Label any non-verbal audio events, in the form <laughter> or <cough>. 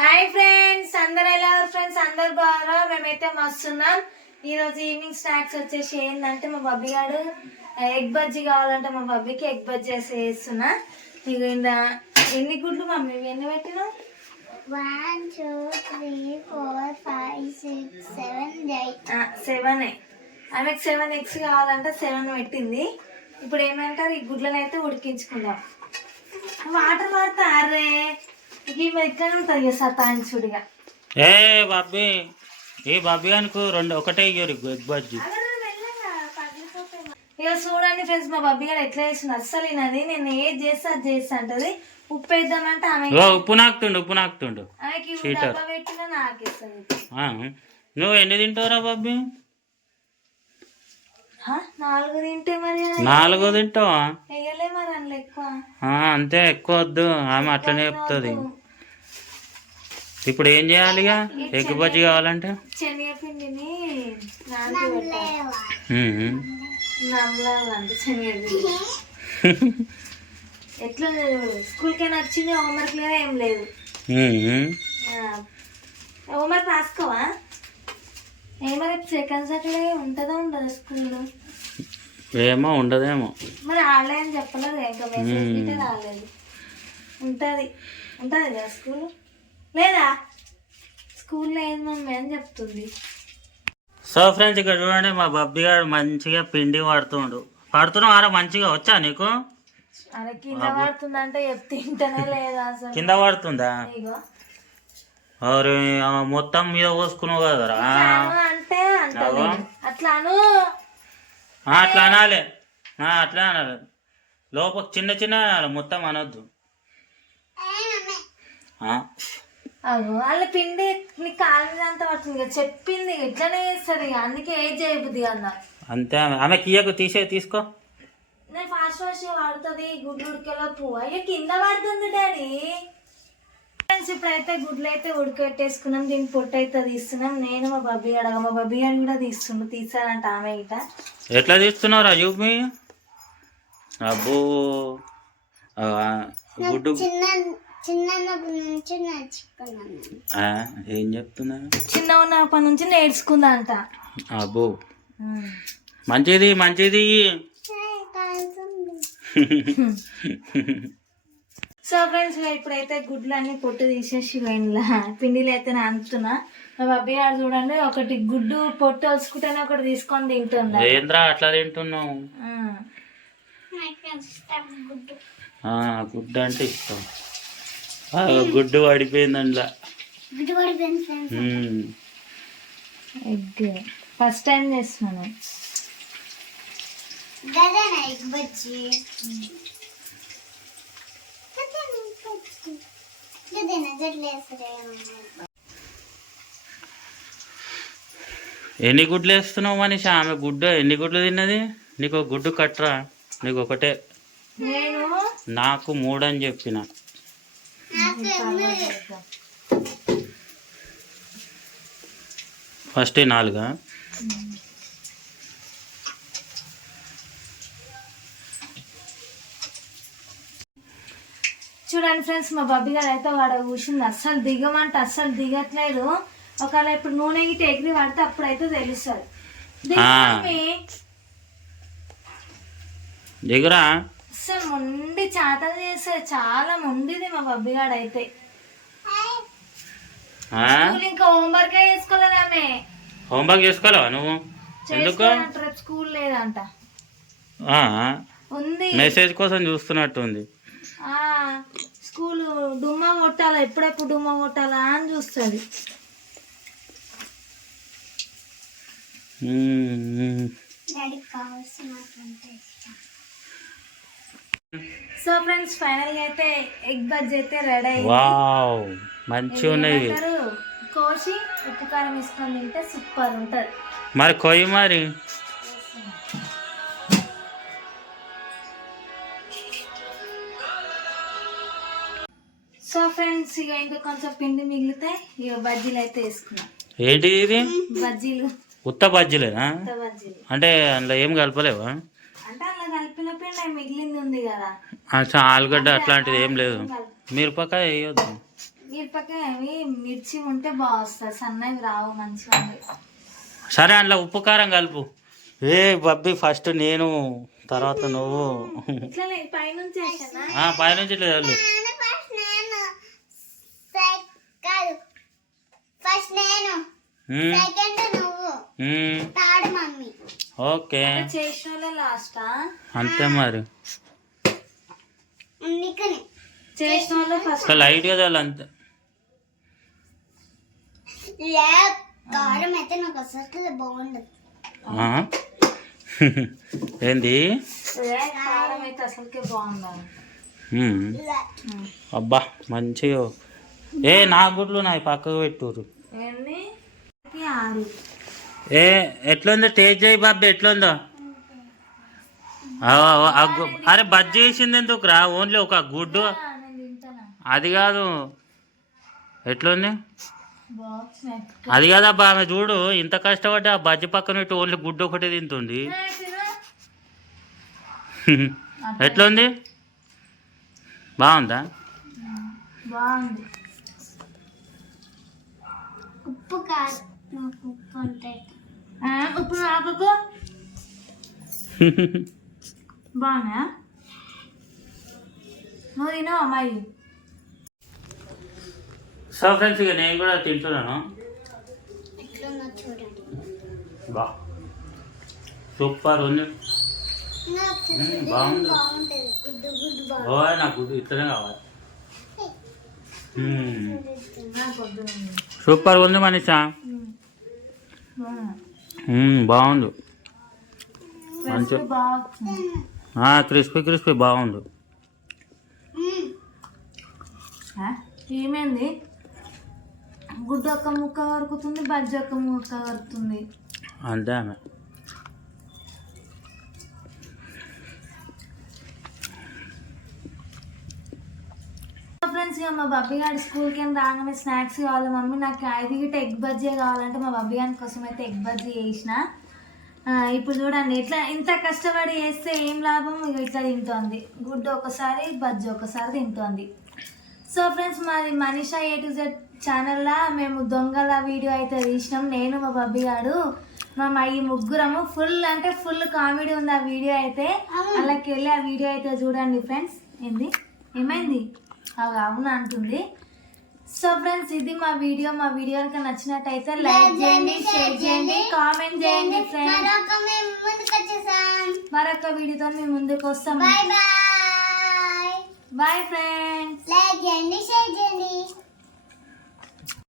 Hi friends అందరు ఎలా ఉన్నారు ఫ్రెండ్స్ అందరు బాగా మేమైతే మస్తున్నాం. ఈ రోజు ఈవినింగ్ స్నాక్స్ వచ్చేసి ఏంటంటే మా బబ్బీ గారు ఎగ్ బజ్జీ కావాలంటే మా బబ్బీకి ఎగ్ బజ్జీ వేసి వేస్తున్నా ఇక ఇందా ఎన్ని గుడ్లు మమ్మీ? ఎన్ని పెట్టినావు? One, two, three, four, five, six, seven, eight. Seven ఆమెకు సెవెన్ ఎగ్స్ కావాలంటే సెవెన్ పెట్టింది. ఇప్పుడు ఏమంటారు? ఈ గుడ్లను అయితే ఉడికించుకుందాం. వాటర్ పడతా అరే ఏ బాబీ ఏ బాబీ అనుకో రెండు ఒకటే ఇయ్యరు ఎగ్ బజ్జీ. ఇక చూడండి ఫ్రెండ్స్ మా బబ్బీ గారు ఎట్లా చేసింది అస్సలు వినది. నేను ఏది చేస్తే అది చేస్తా అంటది. ఉప్పు వేద్దామంటే ఆమె ఉప్పు నాకుతుండు ఉప్పు నాకుతుండు. ఆమెకి. డబ్బా పెట్టినా నాకేస్తుంది. ఆ, నువ్వు ఎన్ని తింటావురా బాబీ? నాలుగు తింటే మరి నాలుగు తింటావా? మరి అందులో ఎక్కువ. అంతే ఎక్కువ వద్దు. ఆమె అట్లనే చెప్తుంది. ఇప్పుడు ఏం చేయాలి ఎగ్ బజ్జీ కావాలంటే? శనగపిండిని <laughs> ఎట్లా స్కూల్కి వచ్చింది హోంవర్క్ లేదా ఏం లేదు. హోంవర్క్ రాసుకోవా? ఏమో సెకండ్ సాటర్డే ఉంటుందా ఉండదా స్కూల్లో ఏమో ఉండదేమో. మరి ఆన్లైన్ చెప్పలేదు ఇంకా మెసేజ్ రాలేదు. ఉంటుంది. ఉంటుంది కదా స్కూల్? లేదా? స్కూల్ లేదు మమ్మీ అని చెప్తుంది. సో ఫ్రెండ్స్ ఇక్కడ చూడండి మా బబ్బీ గారు మంచిగా పిండి పడుతుండు పడుతున్నావు ఆరా మంచిగా వచ్చా నీకు? అరే కింద పడుతుందంటే చెప్తే తింటనే లేదా అసలు. కింద పడుతుందా ఇగో. అరే ఆ మొత్తం మీద పోసుకున్నావు కదరా అను అంటే అంటది అట్లాను ఆ, అట్లా అనాలి. ఆ, అట్లా అనాలి. లోపల చిన్న చిన్న అనాలి మొత్తం అనొద్దు. ఆ, అగో వాళ్ళ పిండి నీకు కాలు మీద అంతా పడుతుంది ఇక చెప్పింది ఇట్లనే చేస్తారు ఇక అందుకే ఏం చేయబుద్ది అన్న. అంతే ఆమె ఆమె కియకు తీసే తీసుకో. నేను ఫాస్ట్ ఫాస్ట్ పడుతుంది గుడ్లు ఉడికేలోపు అయ్యో కింద పడుతుంది డాడీ. ఫ్రెండ్స్ ఇప్పుడైతే గుడ్లు అయితే ఉడకబెట్టేసుకున్నాం దీని పొట్టు అయితే తీస్తున్నాం. నేను మా బబ్బీ గడ మా బబ్బీ గడ కూడా తీస్తుండు తీసానంట ఆమె ఇట ఎట్లా తీస్తున్నావురా చూపి. అబ్బో. ఆ, గుడ్డు. చిన్న చిన్నప్పటి నుంచి నేర్చుకున్నాను. ఆ, ఏం చెప్తున్నా చిన్న ఉన్నప్పటి నుంచి నేర్చుకుందా అంట అబ్బో మంచిది మంచిది. సో ఫ్రెండ్స్ ఇప్పుడైతే గుడ్లు అన్ని పొట్టు తీసేసి ఇంట్లో పిండిలు అయితే నానుతున్నా. మా బబ్బీ గారు చూడండి ఒకటి గుడ్డు పొట్టు వలుసుకుంటేనే ఒకటి తీసుకొని తింటుందా ఏంద్రా అట్లా తింటున్నావు. గుడ్డు అంటే ఇష్టం. గుడ్డు పడిపోయింది అందులో. ఎగ్. ఫస్ట్ టైం చేస్తున్నాను. ఎన్ని గుడ్లు వేస్తున్నావు మనిషి? ఆమె గుడ్డు ఎన్ని గుడ్లు తిన్నది? నీకు ఒక గుడ్డు కట్టరా నీకు ఒకటే. నేను నాకు మూడు అని చెప్పిన. ఫస్ట్ నాలుగా? చూడండి ఫ్రెండ్స్ మా బబ్బీ గారు అయితే వాడ కూర్చుంది. అస్సలు దిగమంటే అస్సలు దిగట్లేదు. ఒకవేళ ఇప్పుడు నూనె గిట్ట ఎగిరి పడితే అప్పుడైతే తెలుస్తుంది. దిగురా. అస్సలు మొండి చాతలు చేస్తుంది చాలా మొండిది మా బబ్బీ గారు అయితే? స్కూల్ ఇంకా హోంవర్క్ చేసుకోలేదు ఆమె? హోంవర్క్ చేసుకోలేవా నువ్వు? ఎందుకు? స్కూల్ లేదంట. ఆ, ఉంది. మెసేజ్ కోసం చూస్తున్నట్టుంది. ఆ స్కూల్ డుమ్మా కొట్టాలా ఎప్పుడెప్పుడు డుమ్మా కొట్టాలా అని చూస్తుంది. డాడీకి కావాల్సిన సో ఫ్రెండ్స్ ఫైనల్గా అయితే ఎగ్ బజ్జీ అయితే రెడీ అయింది. వావ్ మంచిగా ఉన్నాయి? కోసి ఉప్పు కారం వేసుకొని తింటే సూపర్ ఉంటది. మరి కొయ్యి మరి. సో ఫ్రెండ్స్ ఇక ఇంకా కొంచెం పిండి మిగిలితే ఇక బజ్జీలు అయితే వేసుకున్నాం. ఏంటిది ఇది? బజ్జీలు. ఉత్త బజ్జీలేనా? అంటే అందులో ఏం కలపలేవా? అంటే అలా కలిపిన పిండి మిగిలింది ఉంది కదా. అచ్చా ఆలుగడ్డ అట్లాంటిది ఏం లేదు. మిరపకాయ వేయొద్దు. మిరపకాయ అవి మిర్చి ఉంటే బాగా వస్తాయి సన్నవి రావు మంచిగా. సరే అందులో ఉప్పు కారం కలుపు. ఏ బబ్బీ ఫస్ట్ నేను తర్వాత నువ్వు. పైనుంచి మమ్మీ. ఓకే. లాస్టా అంతే మరి. చేసిన వాళ్ళే ఫస్ట్ చల్లు అంతే. లే కారం అయితే నాకు అసలు బాగుండదు. ఆ? ఏంది? కారం అయితే అసలుకే బాగుండాలి ఉమ్, అబ్బా మంచిగా. ఏ నా గుడ్లు నా పక్కకు పెట్టురు ఏ ఎట్లుందో? టేస్ట్ చేయి బాబు ఎట్లుందో? అరే బజ్జీ వేసింది ఎందుకు రా ఓన్లీ ఒక గుడ్డు. అది కాదు. ఎట్లుంది? అది కాదబ్బా ఆమె చూడు ఇంత కష్టపడి ఆ బజ్జి పక్కన పెట్టి ఓన్లీ గుడ్డు ఒకటే తింటుంది <laughs> ఎట్లుంది? బాగుందా? బాగుంది. ఉప్పు కాదు ఉప్పు <laughs> అంటే ఆ, ఇప్పుడు ఆపకు బాగున్నా నువ్వు తినవా అమ్మాయి సో ఫ్రెండ్స్ ఇక నేను కూడా తింటున్నాను. బా. సూపర్ ఉంది. బాగుంది. ఓ నాకు గుడ్డు ఇట్లనే కావాలి. సూపర్ ఉంది మనిషా. బాగుంది. మంచి క్రిస్పీ క్రిస్పీ బాగుంది. ఏమైంది? గుడ్డు ఒక్క ముక్క వరుకుతుంది బజ్జి ఒక్క ముక్క వరుకుతుంది అంతే ఆమె ఫ్రెండ్స్ ఇక మా బబ్బీ గారి స్కూల్కి వెళ్ళి రాగానే స్నాక్స్ కావాలి మమ్మీ నాకు ఐదు గిట్ట ఎగ్ బజ్జీ కావాలంటే మా బబ్బీ గారి కోసం అయితే ఎగ్ బజ్జీ చేసిన. ఇప్పుడు చూడండి ఇట్లా ఇంత కష్టపడి చేస్తే ఏం లాభం? ఇట్లా తింటోంది. గుడ్డు ఒకసారి బజ్జీ ఒకసారి తింటోంది. సో ఫ్రెండ్స్ మాది మనీషా ఏ టు జెడ్ ఛానల్లో మేము దొంగల వీడియో అయితే తీసినాం. నేను మా బబ్బీ గారు మా మా ఈ ముగ్గురము ఫుల్ అంటే ఫుల్ కామెడీ ఉంది ఆ వీడియో అయితే. అలాకి వెళ్ళి ఆ వీడియో అయితే చూడండి ఫ్రెండ్స్. ఏంది? ఏమైంది? అవి అవును అంటుంది. సో ఫ్రెండ్స్ ఇది మా వీడియో. మా వీడియో కనుక నచ్చినట్టయితే లైక్ చేయండి షేర్ చేయండి కామెంట్ చేయండి. ఫ్రెండ్స్. మరొక వీడియోతో మేము ముందుకు వస్తాం. Bye friends. లైక్ చేయండి షేర్ చేయండి.